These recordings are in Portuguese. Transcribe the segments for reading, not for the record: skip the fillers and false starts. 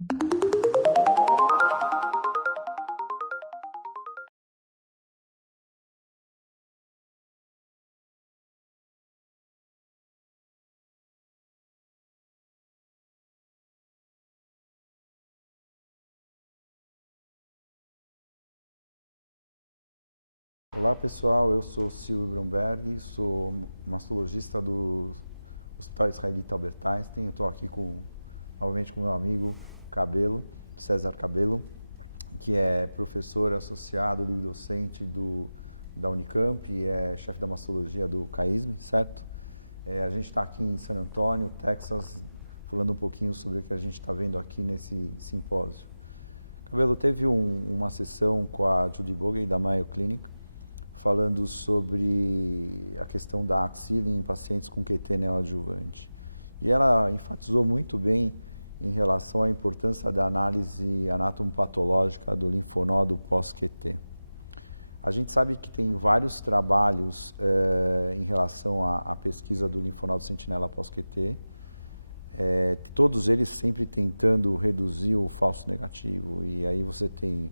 Olá pessoal, eu sou Silvio Bromberg, sou mastologista do Hospital Israelita Albert Einstein. Eu estou aqui novamente com meu amigo Cabelo, César Cabelo, que é professor associado, livre-docente da Unicamp e é chefe da mastologia do CAISM, certo? A gente está aqui em San Antonio, Texas, falando um pouquinho sobre o que a gente está vendo aqui nesse simpósio. Cabelo, teve uma sessão com a Judy Bogen da Mayo Clinic, falando sobre a questão da axila em pacientes com QT neoadjuvante. E ela enfatizou muito bem em relação à importância da análise anatomopatológica do linfonodo pós-QT. A gente sabe que tem vários trabalhos em relação à pesquisa do linfonodo sentinela pós-QT, todos eles sempre tentando reduzir o falso negativo. E aí você tem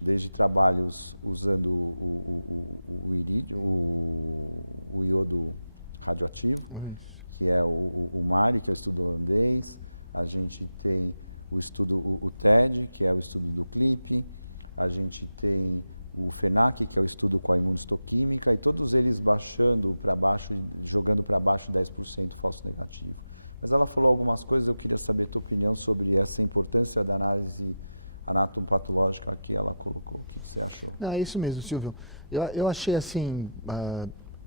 desde trabalhos usando o irídio, o iodo radioativo, que é o MARI, que é o estudo holandês. A gente tem o estudo, o TED, que é o estudo do CLIP. A gente tem o FENAC, que é o estudo com a imunistoquímica, e todos eles baixando para baixo, jogando para baixo 10% falso negativo. Mas ela falou algumas coisas, eu queria saber a tua opinião sobre essa importância da análise anatomopatológica que ela colocou. O que você achou? É isso mesmo, Silvio. Eu achei assim,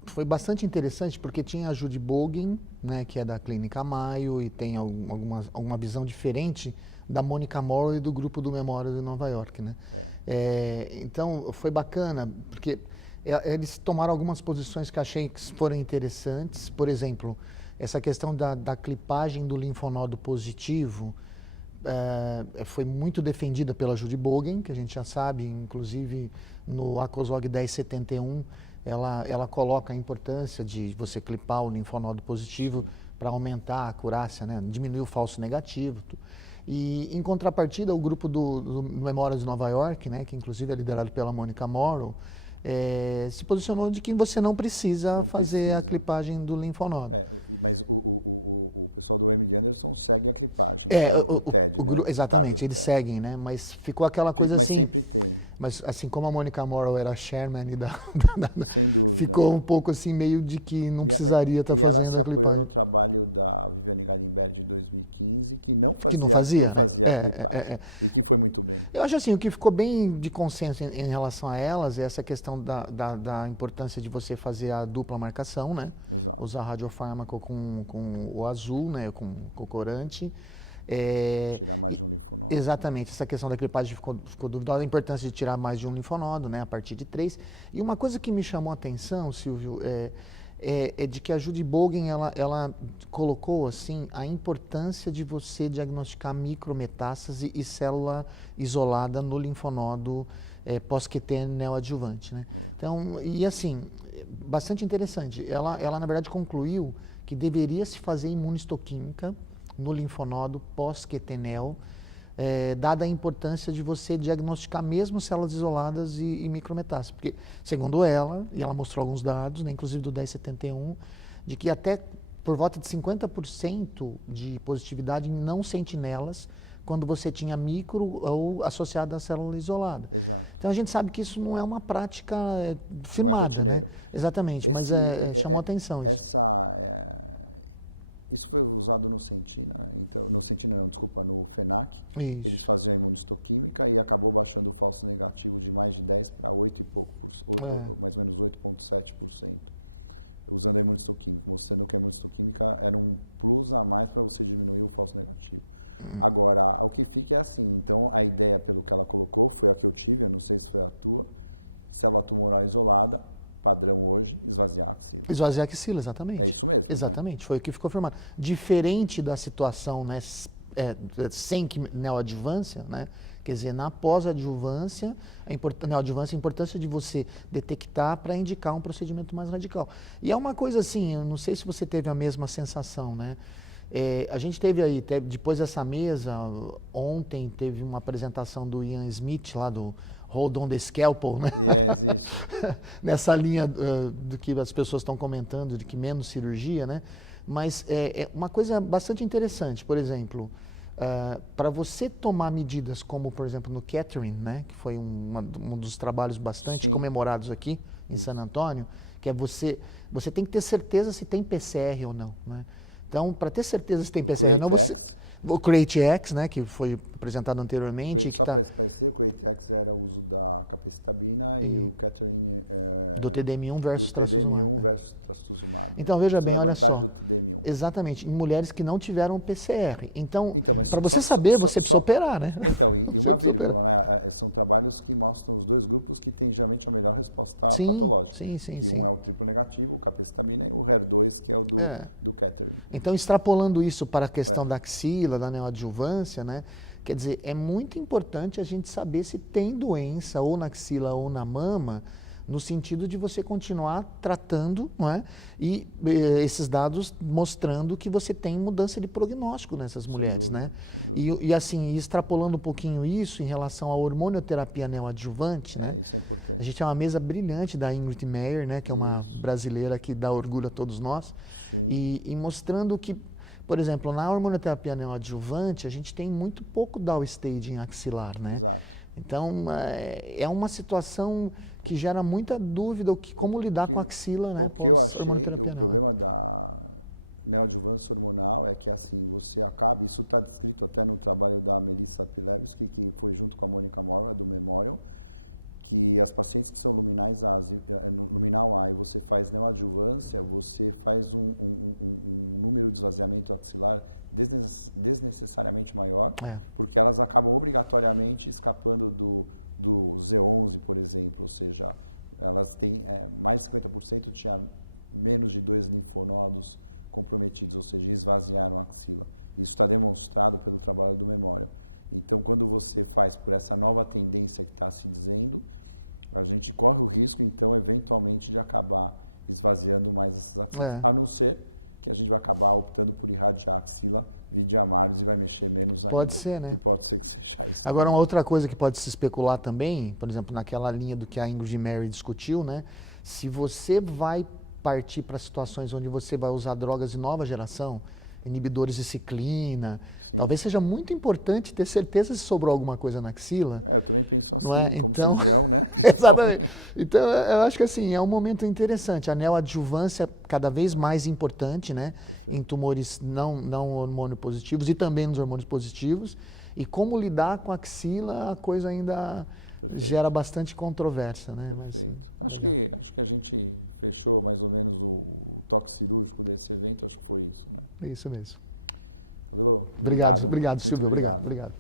foi bastante interessante porque tinha a Judy Bogen, né, que é da Clínica Mayo e tem alguma visão diferente da Monica Morrow e do grupo do Memorial de Nova York, né? Então foi bacana porque eles tomaram algumas posições que achei que foram interessantes. Por exemplo, essa questão da clipagem do linfonodo positivo, foi muito defendida pela Judy Bogen, que a gente já sabe, inclusive no ACOSOG 1071, ela coloca a importância de você clipar o linfonodo positivo para aumentar a acurácia, né? Diminuir o falso negativo. E, em contrapartida, o grupo do Memorial de Nova York, né, que inclusive é liderado pela Monica Morrow, se posicionou de que você não precisa fazer a clipagem do linfonodo. Mas o pessoal do MD Anderson segue a clipagem, que é o TED, né? Exatamente, eles seguem, né? Mas ficou aquela coisa mas assim... Mas sempre tem. Mas assim, como a Monica Morrow era chairman Sem dúvida. Ficou um pouco assim, meio de que não precisaria estar fazendo a clipagem. E ela se apoiou no trabalho da Viviane Galimberg de 2015, que não fazia a clipagem. E que foi muito bem. Eu acho assim, o que ficou bem de consenso em relação a elas é essa questão da importância de você fazer a dupla marcação, né? Exato. Usar radiofármaco com o azul, né? Com o corante. Tirar mais de um linfonodo. Exatamente, essa questão da clipagem ficou duvidosa, a importância de tirar mais de um linfonodo, né? A partir de 3. E uma coisa que me chamou a atenção, Silvio, é de que a Judy Bogen, ela colocou assim a importância de você diagnosticar micrometástase e célula isolada no linfonodo pós-QT neoadjuvante, né? Então, e assim, bastante interessante. Ela na verdade concluiu que deveria se fazer imunistoquímica no linfonodo pós-QT neo, dada a importância de você diagnosticar mesmo células isoladas e micrometástases. Porque, segundo ela, e ela mostrou alguns dados, né, inclusive do 1071, de que até por volta de 50% de positividade em não sentinelas quando você tinha micro ou associado à célula isolada. Exato. Então a gente sabe que isso não é uma prática firmada. Não é rotineiro. Né? Exatamente, mas chamou atenção isso. Isso foi usado no Sentina, então, no FENAC. Isso. Eles faziam a imunistoquímica e acabou baixando o falso negativo de mais de 10 para 8 e pouco, mais ou menos 8,7%, usando a imunistoquímica, mostrando que a imunistoquímica era um plus a mais para você diminuir o falso negativo. Agora, o que fica é assim, então a ideia, pelo que ela colocou, foi a que eu tive, eu não sei se foi a tua, célula tumoral isolada, padrão hoje, esvaziar a axila. Esvaziar a axila, exatamente. É isso mesmo, exatamente, né? Foi o que ficou afirmado. Diferente da situação, né, sem neoadjuvância, né? Quer dizer, na pós-adjuvância, a importância de você detectar para indicar um procedimento mais radical. E é uma coisa assim, eu não sei se você teve a mesma sensação, né? A gente teve aí, depois dessa mesa, ontem teve uma apresentação do Ian Smith, lá do Hold on the Scalpel, né? Yes, isso. Nessa linha do que as pessoas estão comentando, de que menos cirurgia, né? Mas é uma coisa bastante interessante, por exemplo, para você tomar medidas como, por exemplo, no Catherine, né? Que foi um dos trabalhos bastante Sim. comemorados aqui em San Antônio, que é você tem que ter certeza se tem PCR ou não, né? Então, para ter certeza se tem PCR ou não, o CreateX, né, que foi apresentado anteriormente. Só para esclarecer, o CreateX era o uso da capacitabina e o Catherine do TDM1 versus trastuzumab. Então, veja bem, a olha vantagem só. do TDM1. Exatamente, em mulheres que não tiveram PCR. Então mas para você saber, você precisa operar, né? Então, e uma vírgula, né? São trabalhos que mostram os dois grupos que têm geralmente a melhor resposta patológica. Um é o triplo negativo, o capacitabina, e o HER2, que é o do Catherine. Então, extrapolando isso para a questão da axila, da neoadjuvância, né? Quer dizer, é muito importante a gente saber se tem doença ou na axila ou na mama, no sentido de você continuar tratando, não é? E esses dados mostrando que você tem mudança de prognóstico nessas mulheres, sem dúvida, né? Sem dúvida. E assim, extrapolando um pouquinho isso em relação à hormonioterapia neoadjuvante, né? Isso é importante. A gente tem uma mesa brilhante da Ingrid Meyer, né? Que é uma brasileira que dá orgulho a todos nós. Sim. E mostrando que, por exemplo, na hormonioterapia neoadjuvante, a gente tem muito pouco downstaging axilar, né? Exato. Então, é uma situação que gera muita dúvida como lidar com a axila, né? O que eu achei, o problema da neoadjuvância hormonal é que, assim, você acaba, isso está descrito até no trabalho da Melissa Pilevsky, que foi junto com a Mônica Mora, do Memorial, que as pacientes que são luminal A e você faz neoadjuvância, você faz um número de esvaziamento axilar desnecessariamente maior, porque elas acabam obrigatoriamente escapando do Z11, por exemplo, ou seja, elas têm mais de 50% tinha menos de 2 linfonodos comprometidos, ou seja, esvaziaram a axila. Isso está demonstrado pelo trabalho do Memorial. Então, quando você faz por essa nova tendência que está se dizendo, a gente corre o risco, então, eventualmente, de acabar esvaziando mais essas axilas. A não ser que a gente vai acabar optando por irradiar a axila, videamários, e vai mexer menos ainda. Pode ser, né? Que pode ser que seja isso. Agora, também. uma outra coisa que pode se especular também, por exemplo, naquela linha do que a Ingrid Mary discutiu, né? Se você vai partir para situações onde você vai usar drogas de nova geração, inibidores de ciclina. Sim. Talvez seja muito importante ter certeza se sobrou alguma coisa na axila. Eu também penso assim, como cirurgião, né? Exatamente. Então, eu acho que assim, é um momento interessante. A neoadjuvância cada vez mais importante, né? Perfeito. Em tumores não hormônio positivos e também nos hormônios positivos. E como lidar com a axila, a coisa ainda gera bastante controvérsia, né? Perfeito. Mas, acho que a gente fechou mais ou menos o toque cirúrgico desse evento, acho que foi isso, né? É isso mesmo. Cabelo, obrigado. Obrigado, Muito Silvio. obrigado. Obrigado.